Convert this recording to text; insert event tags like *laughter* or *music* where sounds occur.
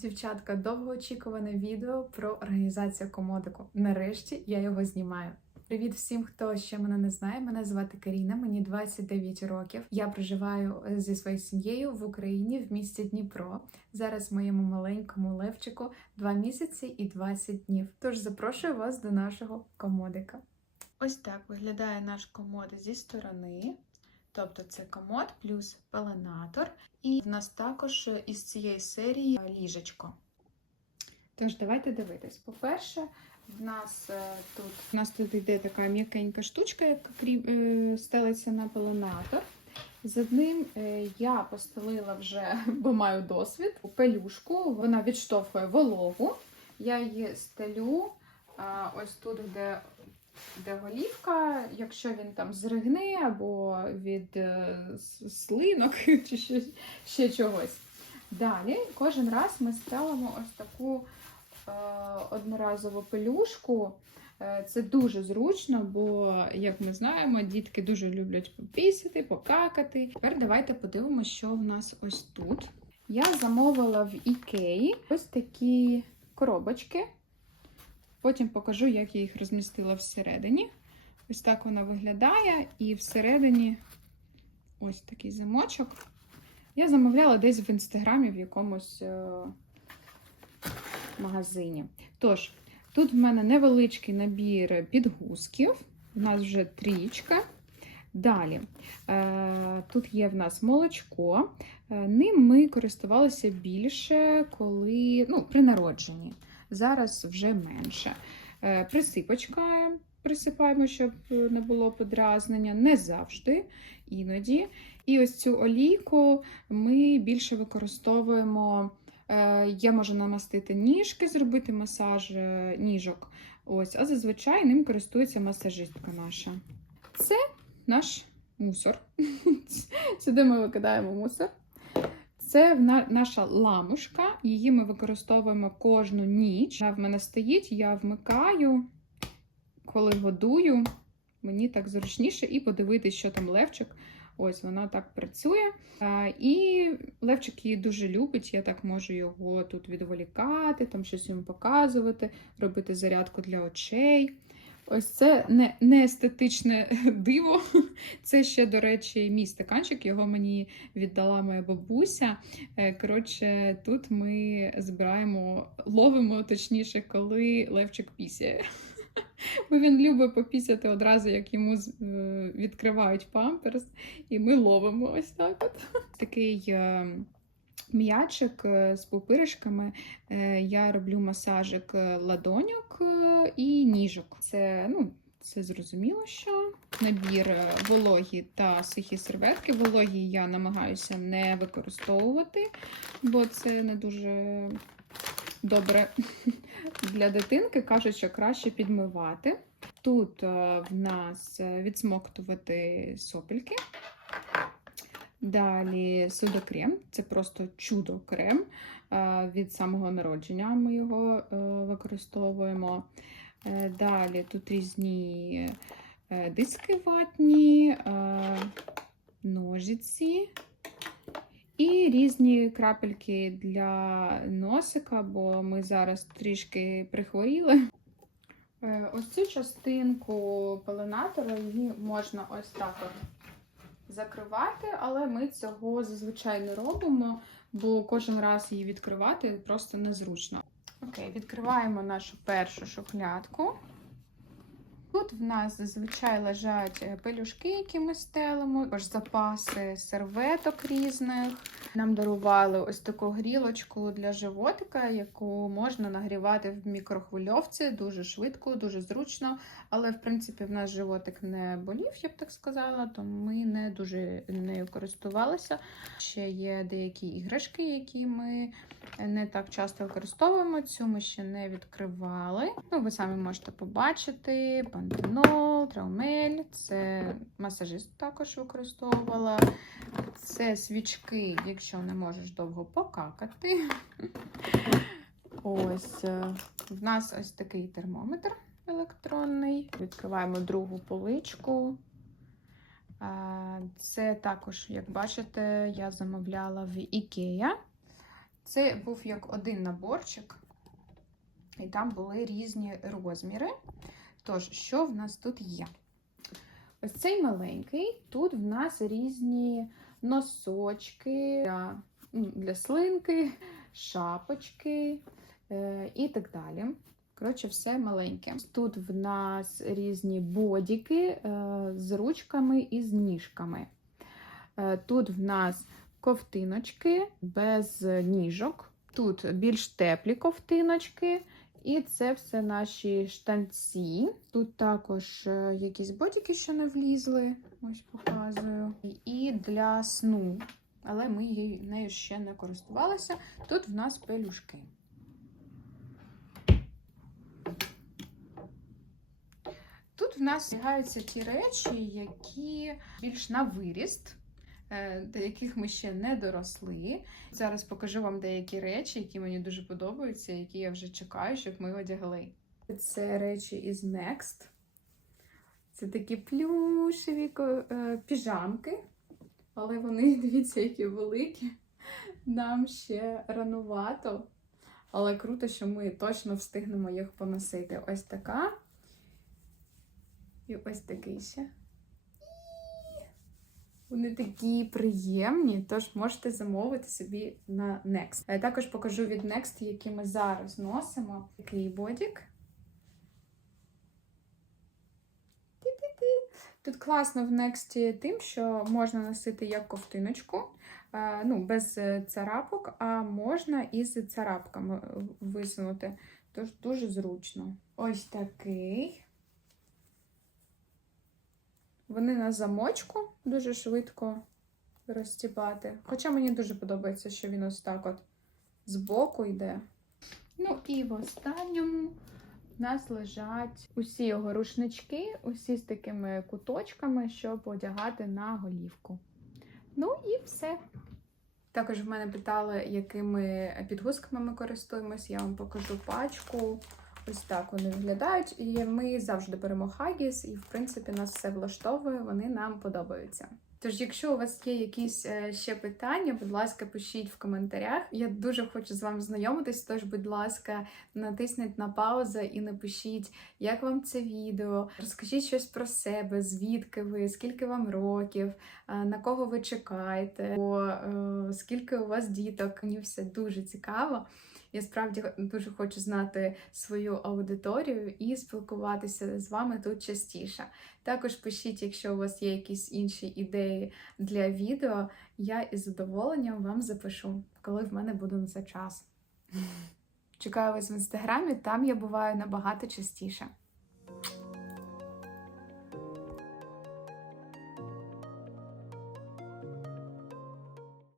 Дівчатка, довгоочікуване відео про організацію комодику. Нарешті я його знімаю. Привіт всім, хто ще мене не знає. Мене звати Каріна, мені 29 років. Я проживаю е, зі своєю сім'єю в Україні в місті Дніпро. Зараз моєму маленькому левчику 2 місяці і 20 днів. Тож запрошую вас до нашого комодика. Ось так виглядає наш комод зі сторони. Тобто це комод плюс пеленатор. І в нас також із цієї серії ліжечко. Тож, давайте дивитись. По-перше, в нас е, тут в нас тут йде така м'якенька штучка, яка е, стелиться на пеленатор. З одним е, я постелила вже, *laughs* бо маю досвід, пелюшку. Вона відштовхує вологу. Я її стелю ось тут, де, де голівка, якщо він там зригне або від е, слинок *laughs* чи ще, ще чогось. Далі кожен раз ми ставимо ось таку е, одноразову пелюшку. Е, Це дуже зручно, бо, як ми знаємо, дітки дуже люблять попісити, покакати. Тепер давайте подивимося, що в нас ось тут. Я замовила в Ікеї ось такі коробочки. Потім покажу, як я їх розмістила всередині. Ось так вона виглядає, і всередині ось такий замочок. Я замовляла десь в інстаграмі в якомусь е, магазині. Тож, тут в мене невеличкий набір підгузків, у нас вже трічка. Далі, е, тут є в нас молочко. Е, Ним ми користувалися більше, коли ну, при народженні. Зараз вже менше. Е, Присипочка присипаємо, щоб не було подразнення. Не завжди, іноді. І ось цю олійку ми більше використовуємо. Е, Я можу намастити ніжки, зробити масаж е, ніжок. Ось, а зазвичай ним користується масажистка наша. Це наш мусор. *laughs* Сюди ми викидаємо мусор. Це наша ламушка. Її ми використовуємо кожну ніч. Вона в мене стоїть, я вмикаю, коли годую. Мені так зручніше і подивитись, що там левчик. Ось вона так працює. І Левчик її дуже любить. Я так можу його тут відволікати, там щось йому показувати, робити зарядку для очей. Ось це не, не естетичне *laughs* диво. Це ще, до речі, мій стаканчик. Його мені віддала моя бабуся. Е, Коротше, тут ми збираємо, ловимо точніше, коли Левчик пісяє. Бо він любить попісяти одразу, як йому е, відкривають памперс, і ми ловимо ось так. От. Такий е, м'ячик е, з пупиришками. Е, Я роблю масажик е, ладоньок і ніжок. Це, ну, це зрозуміло, що набір вологі та сухі серветки. Вологі я намагаюся не використовувати, бо це не дуже добре *laughs* для дитинки. Кажуть, що краще підмивати. Тут в нас відсмоктувати сопельки. Далі судокрем, це просто чудо-крем. е, Від самого народження ми його е, використовуємо. Е, Далі тут різні диски ватні, ножиці і різні крапельки для носика, бо ми зараз трішки прихворіли. Ось цю частинку пеленатора її можна ось так закривати, але ми цього зазвичай не робимо, бо кожен раз її відкривати просто незручно. Окей, відкриваємо нашу першу шухлядку. Тут в нас зазвичай лежать е, пелюшки, які ми стелимо, також запаси серветок різних. Нам дарували ось таку грілочку для животика, яку можна нагрівати в мікрохвильовці дуже швидко, дуже зручно. Але, в принципі, в нас животик не болів, я б так сказала, то ми не дуже нею користувалися. Ще є деякі іграшки, які ми не так часто використовуємо. Цю ми ще не відкривали. Ну, ви самі можете побачити: пантенол, траумель, це масажист також використовувала. Це свічки, якщо не можеш довго покакати. Ось е, в нас ось такий термометр електронний. Відкриваємо другу поличку. Це також, як бачите, я замовляла в Ікея. Це був як один наборчик, і там були різні розміри. Тож, що в нас тут є? Ось цей маленький, тут в нас різні носочки для, для слинки, шапочки е, і так далі. Коротше, все маленьке. Тут в нас різні бодіки е, з ручками і з ніжками. Е, Тут в нас ковтиночки без ніжок. Тут більш теплі ковтиночки. І це все наші штанці. Тут також е, якісь бодіки, що не влізли. Ось показую. І для сну. Але ми її нею ще не користувалися. Тут в нас пелюшки. Тут в нас збігаються ті речі, які більш на виріст, до яких ми ще не доросли. Зараз покажу вам деякі речі, які мені дуже подобаються, які я вже чекаю, щоб ми одягли. Це речі із Next. Це такі плюшеві е, піжамки, але вони, *laughs* дивіться, які великі. Нам ще ранувато. Але круто, що ми точно встигнемо їх поносити. Ось така. І ось такий ще. Вони такі приємні, тож можете замовити собі на Next. Я також покажу від Next, які ми зараз носимо. Такий бодік. Тут класно в Next тим, що можна носити як ковтиночку, е, ну, без е, царапок, а можна із царапками висунути. Тож дуже зручно. Ось такий. Вони на замочку дуже швидко розстібати. Хоча мені дуже подобається, що він ось так от збоку йде. Ну і в останньому в нас лежать усі його рушнички, усі з такими куточками, щоб одягати на голівку. Ну і все. Також в мене питали, якими підгузками ми користуємось. Я вам покажу пачку. Ось так вони виглядають. І ми завжди беремо Хагіс, і в принципі нас все влаштовує, вони нам подобаються. Тож, якщо у вас є якісь е, ще питання, будь ласка, пишіть в коментарях. Я дуже хочу з вами знайомитись. Тож, будь ласка, натисніть на паузу і напишіть, як вам це відео. Розкажіть щось про себе, звідки ви, скільки вам років, е, на кого ви чекаєте, о, е, скільки у вас діток. Мені все дуже цікаво. Я справді дуже хочу знати свою аудиторію і спілкуватися з вами тут частіше. Також пишіть, якщо у вас є якісь інші ідеї для відео, я із задоволенням вам запишу, коли в мене буде на це час. *laughs* Чекаю вас в інстаграмі, там я буваю набагато частіше.